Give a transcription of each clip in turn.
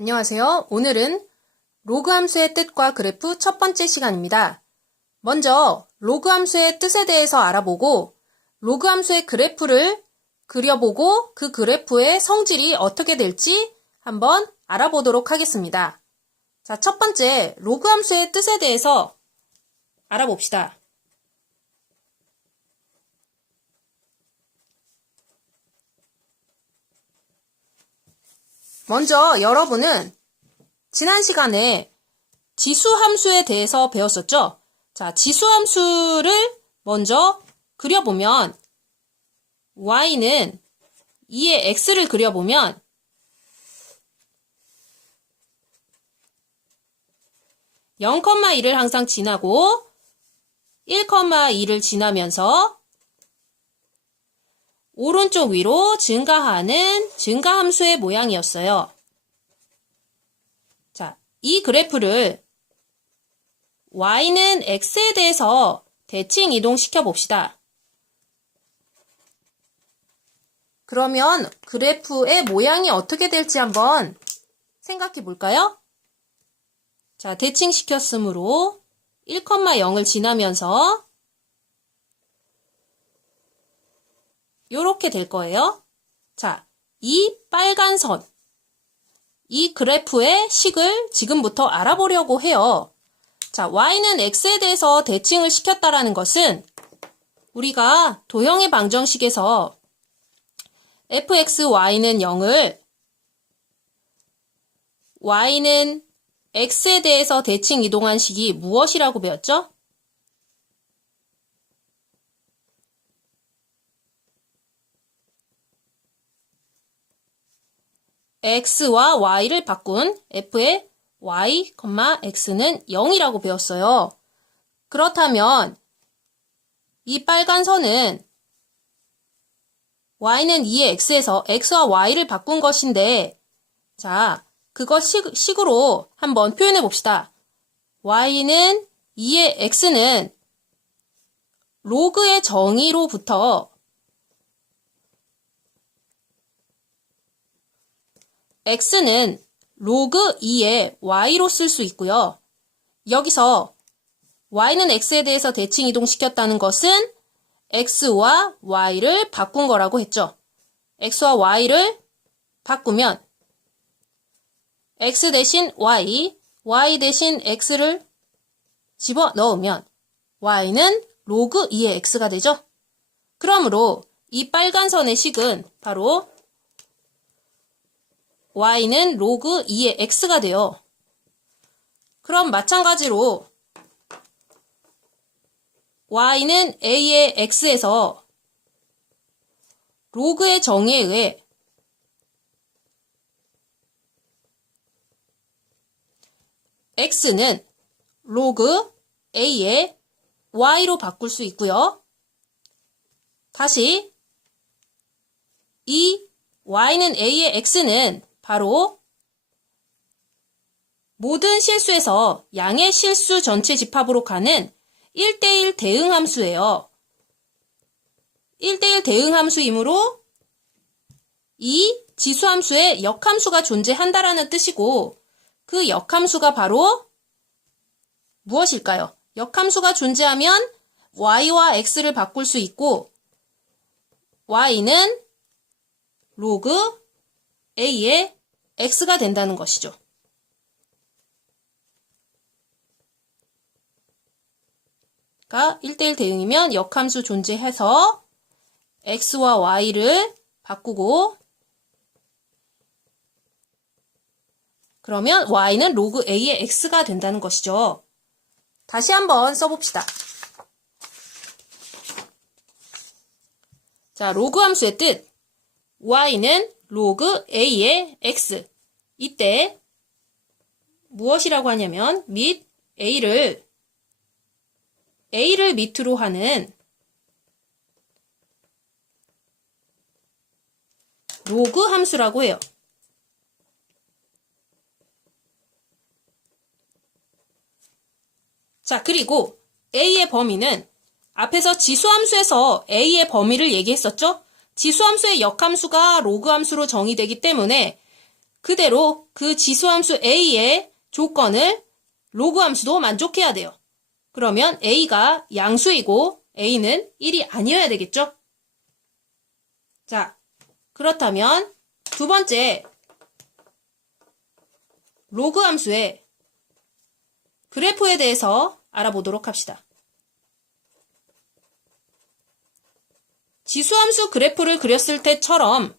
안녕하세요. 오늘은 로그 함수의 뜻과 그래프 첫 번째 시간입니다. 먼저 로그 함수의 뜻에 대해서 알아보고 로그 함수의 그래프를 그려보고 그 그래프의 성질이 어떻게 될지 한번 알아보도록 하겠습니다. 자, 첫 번째 로그 함수의 뜻에 대해서 알아봅시다. 먼저 여러분은 지난 시간에 지수 함수에 대해서 배웠었죠? 자, 지수 함수를 먼저 그려보면 y는 2의 x를 그려보면 0,2를 항상 지나고 1,2를 지나면서 오른쪽 위로 증가하는 증가함수의 모양이었어요. 자, 이 그래프를 y는 x에 대해서 대칭 이동시켜 봅시다. 그러면 그래프의 모양이 어떻게 될지 한번 생각해 볼까요? 자, 대칭 시켰으므로 1,0을 지나면서 요렇게 될 거예요. 자, 이 빨간 선, 이 그래프의 식을 지금부터 알아보려고 해요. 자, y는 x에 대해서 대칭을 시켰다라는 것은 우리가 도형의 방정식에서 fx, y는 0을 y는 x에 대해서 대칭 이동한 식이 무엇이라고 배웠죠? X와 y를 바꾼 f의 y, x는 0이라고 배웠어요. 그렇다면 이 빨간 선은 y는 2의 x에서 x와 y를 바꾼 것인데 자, 그것 식, 식으로 한번 표현해 봅시다. y는 2의 x는 로그의 정의로부터 x는 로그 2의 y로 쓸 수 있고요. 여기서 y는 x에 대해서 대칭 이동시켰다는 것은 x와 y를 바꾼 거라고 했죠. x와 y를 바꾸면 x 대신 y, y 대신 x를 집어 넣으면 y는 로그 2의 x가 되죠. 그러므로 이 빨간 선의 식은 바로 y는 로그 2의 x가 돼요. 그럼 마찬가지로 y는 a의 x에서 로그의 정의에 의해 x는 로그 a의 y로 바꿀 수 있고요. 다시 이 y는 a의 x는 바로 모든 실수에서 양의 실수 전체 집합으로 가는 1대1 대응 함수예요. 1대1 대응 함수이므로 이 지수 함수에 역함수가 존재한다라는 뜻이고 그 역함수가 바로 무엇일까요? 역함수가 존재하면 y와 x를 바꿀 수 있고 y는 로그 a의 x가 된다는 것이죠. 가 1대1 대응이면 역함수 존재해서 x와 y를 바꾸고 그러면 y는 로그 a의 x가 된다는 것이죠. 다시 한번 써봅시다. 자, 로그 함수의 뜻. y는 로그 a의 x. 이때 무엇이라고 하냐면 밑 a를 a를 밑으로 하는 로그 함수라고 해요. 자, 그리고 a의 범위는 앞에서 지수함수에서 a의 범위를 얘기했었죠? 지수함수의 역함수가 로그함수로 정의되기 때문에 그대로 그 지수함수 a의 조건을 로그 함수도 만족해야 돼요. 그러면 a가 양수이고 a는 1이 아니어야 되겠죠? 자, 그렇다면 두 번째 로그 함수의 그래프에 대해서 알아보도록 합시다. 지수함수 그래프를 그렸을 때처럼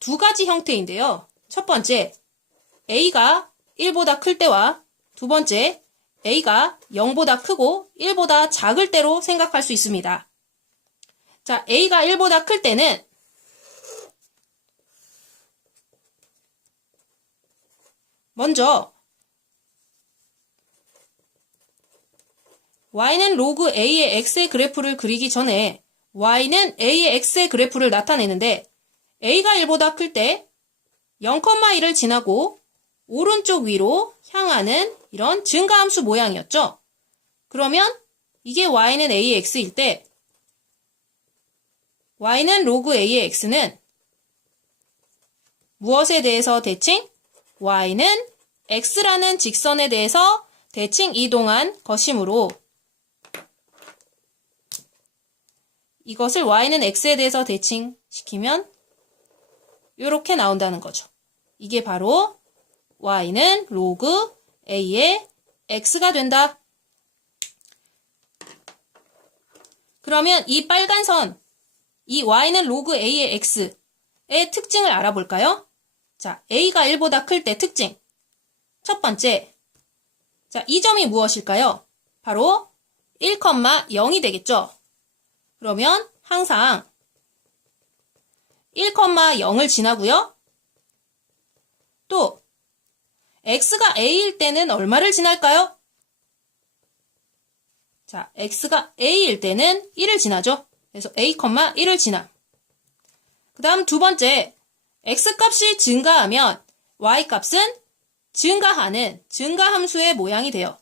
두 가지 형태인데요. 첫 번째, a가 1보다 클 때와 두 번째, a가 0보다 크고 1보다 작을 때로 생각할 수 있습니다. 자, a가 1보다 클 때는 먼저 y는 로그 a의 x의 그래프를 그리기 전에 y는 a의 x의 그래프를 나타내는데 a가 1보다 클 때 0,1을 지나고 오른쪽 위로 향하는 이런 증가함수 모양이었죠. 그러면 이게 y는 a의 x일 때 y는 로그 a의 x는 무엇에 대해서 대칭? y는 x라는 직선에 대해서 대칭 이동한 것이므로 이것을 y는 x에 대해서 대칭시키면 이렇게 나온다는 거죠. 이게 바로 y는 로그 a의 x가 된다. 그러면 이 빨간 선, 이 y는 로그 a의 x의 특징을 알아볼까요? 자, a가 1보다 클 때 특징. 첫 번째. 자, 이 점이 무엇일까요? 바로 1,0이 되겠죠? 그러면 항상 1,0을 지나고요. 또 x가 a일 때는 얼마를 지날까요? 자, x가 a일 때는 1을 지나죠. 그래서 a,1을 지나. 그 다음 두 번째, x값이 증가하면 y값은 증가하는 증가함수의 모양이 돼요.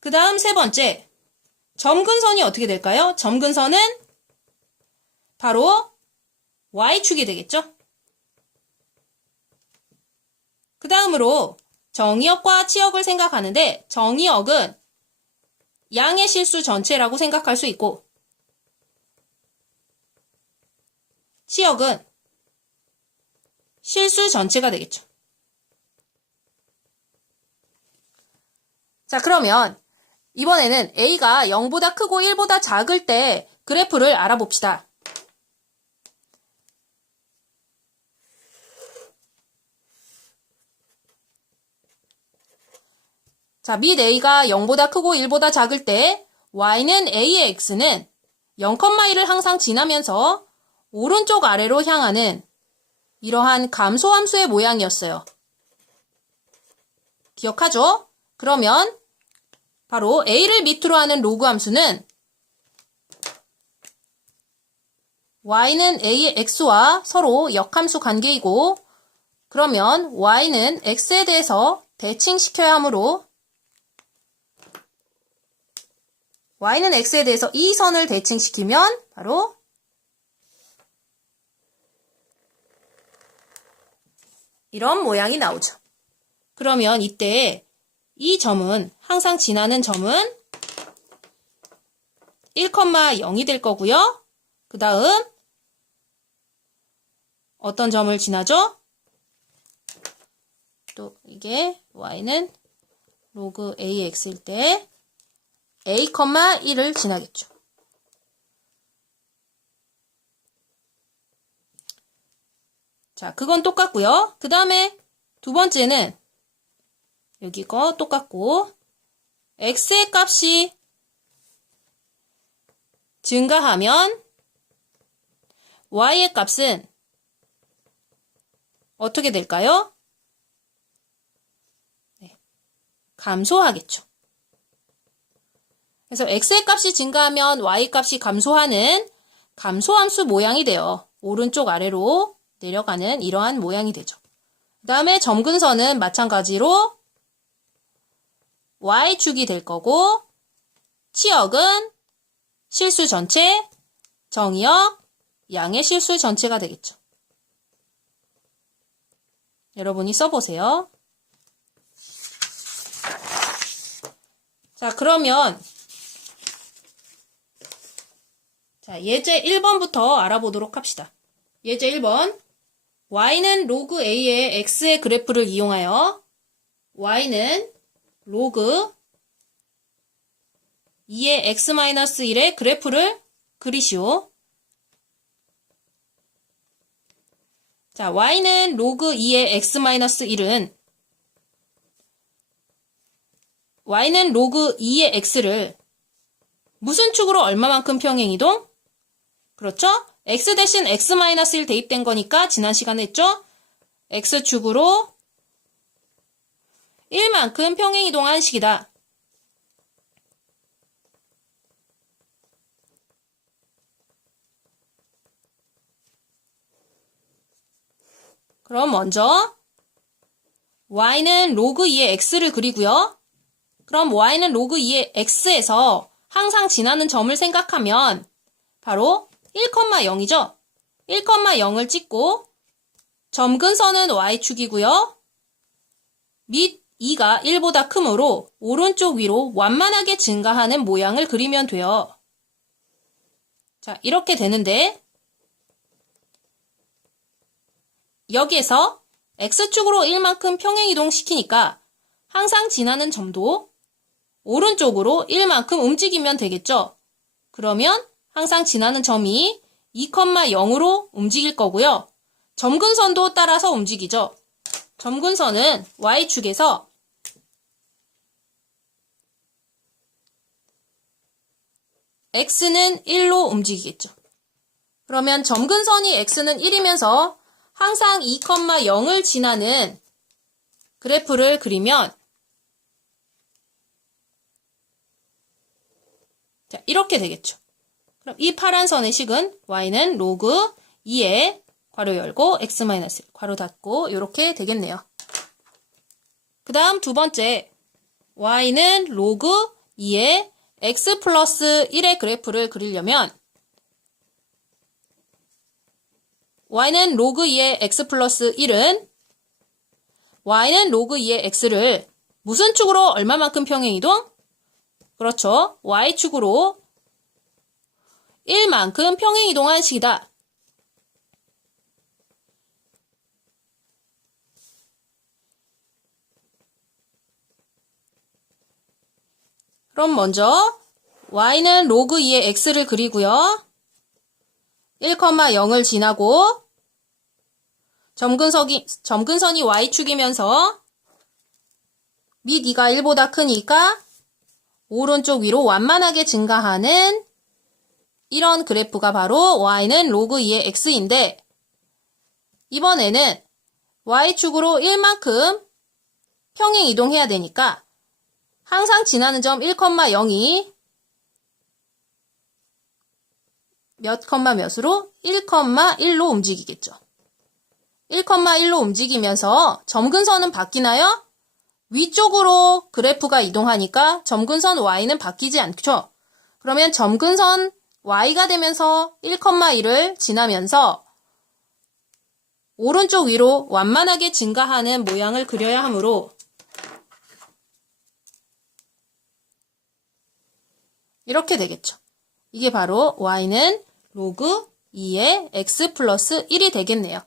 그 다음 세 번째, 점근선이 어떻게 될까요? 점근선은 바로 y축이 되겠죠? 그 다음으로 정의역과 치역을 생각하는데 정의역은 양의 실수 전체라고 생각할 수 있고 치역은 실수 전체가 되겠죠. 자, 그러면 이번에는 a가 0보다 크고 1보다 작을 때 그래프를 알아봅시다. 자, 및 a가 0보다 크고 1보다 작을 때 y는 a의 x는 0,1을 항상 지나면서 오른쪽 아래로 향하는 이러한 감소함수의 모양이었어요. 기억하죠? 그러면 바로 a를 밑으로 하는 로그 함수는 y는 a의 x와 서로 역함수 관계이고 그러면 y는 x에 대해서 대칭시켜야 하므로 y는 x에 대해서 이 선을 대칭시키면 바로 이런 모양이 나오죠. 그러면 이때 이 점은 항상 지나는 점은 1,0이 될 거고요. 그 다음 어떤 점을 지나죠? 또 이게 y는 로그 ax일 때 a, 1을 지나겠죠. 자, 그건 똑같고요. 그 다음에 두 번째는 여기 거 똑같고 x의 값이 증가하면 y의 값은 어떻게 될까요? 네, 감소하겠죠. 그래서 x의 값이 증가하면 y 값이 감소하는 감소함수 모양이 되어 오른쪽 아래로 내려가는 이러한 모양이 되죠. 그 다음에 점근선은 마찬가지로 y축이 될 거고 치역은 실수 전체, 정의역, 양의 실수 전체가 되겠죠. 여러분이 써보세요. 자, 그러면 자, 예제 1번부터 알아보도록 합시다. 예제 1번. y는 로그 a의 x의 그래프를 이용하여 y는 로그 2의 x-1의 그래프를 그리시오. 자, y는 로그 2의 x-1은 y는 로그 2의 x를 무슨 축으로 얼마만큼 평행이동? 그렇죠? x 대신 x-1 대입된 거니까 지난 시간에 했죠? x축으로 1만큼 평행이동한 식이다. 그럼 먼저 y는 로그 2의 x를 그리고요. 그럼 y는 로그 2의 x에서 항상 지나는 점을 생각하면 바로 1,0이죠. 1,0을 찍고 점근선은 y축이고요. 밑 2가 1보다 크므로 오른쪽 위로 완만하게 증가하는 모양을 그리면 돼요. 자, 이렇게 되는데 여기에서 x축으로 1만큼 평행이동 시키니까 항상 지나는 점도 오른쪽으로 1만큼 움직이면 되겠죠. 그러면 항상 지나는 점이 2,0으로 움직일 거고요. 점근선도 따라서 움직이죠. 점근선은 y축에서 x는 1로 움직이겠죠. 그러면 점근선이 x는 1이면서 항상 2,0을 지나는 그래프를 그리면 자, 이렇게 되겠죠. 그럼 이 파란 선의 식은 y는 로그 2에 괄호 열고 x-1 괄호 닫고 이렇게 되겠네요. 그 다음 두 번째 y는 로그 2에 x 플러스 1의 그래프를 그리려면 y는 로그 2의 x 플러스 1은 y는 로그 2의 x를 무슨 축으로 얼마만큼 평행이동? 그렇죠. y축으로 1만큼 평행이동한 식이다. 그럼 먼저 y는 로그 2의 x를 그리고요. 1,0을 지나고 점근선이, 점근선이 y축이면서 밑 2가 1보다 크니까 오른쪽 위로 완만하게 증가하는 이런 그래프가 바로 y는 로그 2의 x인데 이번에는 y축으로 1만큼 평행 이동해야 되니까 항상 지나는 점 1,0이 몇 컴마 몇으로 1,1로 움직이겠죠. 1,1로 움직이면서 점근선은 바뀌나요? 위쪽으로 그래프가 이동하니까 점근선 y는 바뀌지 않죠. 그러면 점근선 y가 되면서 1,1을 지나면서 오른쪽 위로 완만하게 증가하는 모양을 그려야 하므로 이렇게 되겠죠. 이게 바로 y는 로그 2의 x 플러스 1이 되겠네요.